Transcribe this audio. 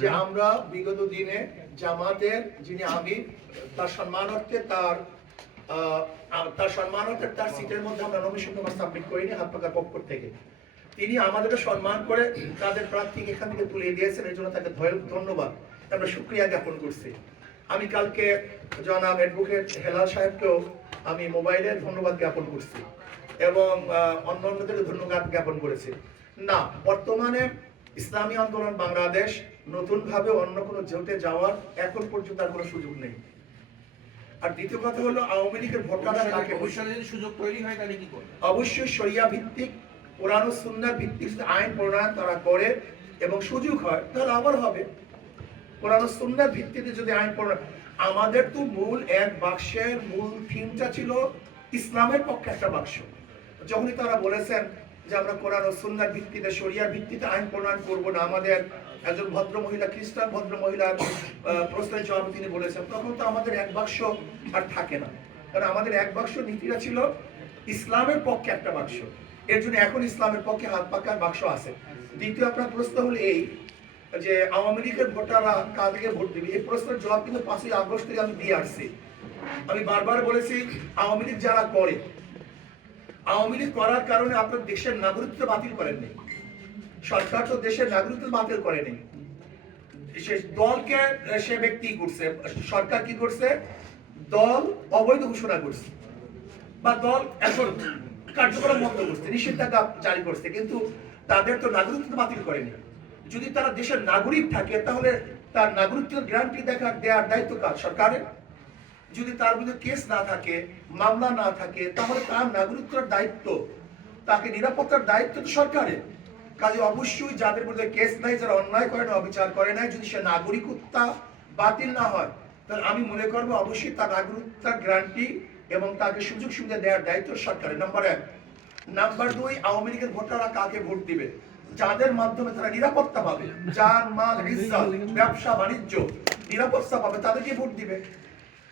যে আমরা বিগত দিনে জামাতের যিনি আমির তার সম্মানার্থে তার সিটের মধ্যে আমরা নমিনেশন সাবমিট করিনি হাত পাকার পক্ষ থেকে। তিনি আমাদেরকে সম্মান করে তাদের প্রার্থীকে এখান থেকে তুলে দিয়েছেন, এর জন্য তাকে ধন্যবাদ, আমরা শুকরিয়া জ্ঞাপন করছি। আমি কালকে জনাব অ্যাডভোকেট হেলাল সাহেবকেও আমি মোবাইলে ধন্যবাদ জ্ঞাপন করছি এবং অন্যদেরকে ধন্যবাদ জ্ঞাপন করেছি। না, বর্তমানে ইসলামী আন্দোলন বাংলাদেশ নতুনভাবে অন্য কোনো জোটে যাওয়ার এখন পর্যন্ত আর কোনো সুযোগ নেই। আর দ্বিতীয় কথা হলো আওয়ামী লীগের ভোটাররা কাকে যদি সুযোগ তৈরি হয় তাহলে কি করবে? অবশ্যই শরিয়া ভিত্তিক কোরআন ও সুন্নাহ ভিত্তিক আইন প্রণয়ন তারা করে এবং সুযোগ হয় তাহলে আবার হবে। কোরআন ও সুন্নাহ ভিত্তিতে যদি আইন প্রণয়ন, আমাদের তো মূল এক বাক্সের মূল থিমটা ছিল ইসলামের পক্ষে একটা বাক্স। যখনই তারা বলেছেন যে আমরা কোরআন ও সুন্নাহ ভিত্তিতে শরিয়ার ভিত্তিতে আইন প্রণয়ন করব না, আমাদের একজন ভদ্র মহিলা খ্রিস্টান ভদ্র মহিলার প্রশ্নের জবাবে তিনি বলেছেন, তখন তো আমাদের এক বাক্স আর থাকে না। কারণ আমাদের এক বাক্স নীতিটা ছিল ইসলামের পক্ষে একটা বাক্স, এর জন্য এখন ইসলামের পক্ষে হাত পাকার বাক্স আছে। দ্বিতীয় আপনার প্রশ্ন হলো এই যে আওয়ামী লীগের ভোটাররা কাদেরকে ভোট দিবে, এই প্রশ্নের জবাব কিন্তু 5ই আগস্ট থেকে আমি দিয়ে আসছি। আমি বারবার বলেছি আওয়ামী লীগ যারা করে, আওয়ামী লীগ করার কারণে আপনার দেশের নাগরিকত্ব বাতিল করেননি, সরকার তো দেশের নাগরিকত্ব বাতিল করেনি, সে দলকে সে ব্যক্তি করছে, সরকার কি করছে, দল অবৈধ ঘোষণা করছে বা দল এখন কার্যক্রম বন্ধ করছে, নিষেধাজ্ঞা জারি করছে, কিন্তু তাদের তো নাগরিকত্ব বাতিল করেনি। যদি তারা দেশের নাগরিক থাকে তাহলে তার নাগরিকত্বের গ্যারান্টি দেওয়ার দায়িত্ব কার? সরকারের। যদি তার বিরুদ্ধে কেস না থাকে, মামলা না থাকে, তাহলে তার নাগরিকত্বের দায়িত্ব, তাকে নিরাপত্তার দায়িত্ব তো সরকারের। কাজে অবশ্যই যাদের বিরুদ্ধে কেস নাই, যারা অন্যায় করে না, অবিচার করে নাই, যদি সে নাগরিকত্ব বাতিল না হয় তাহলে আমি মনে করবো অবশ্যই তার নাগরিকতার গ্যারান্টি এবং তাকে সুযোগ সুবিধা দেওয়ার দায়িত্ব সরকারের। নাম্বার 1। নাম্বার 2, আওয়ামী লীগের ভোটাররা কাকে ভোট দিবে? যাদের মাধ্যমে তারা নিরাপত্তা পাবে, যান মাল ইজ্জত ব্যবসা বাণিজ্য নিরাপত্তা পাবে, তাদেরকে ভোট দিবে।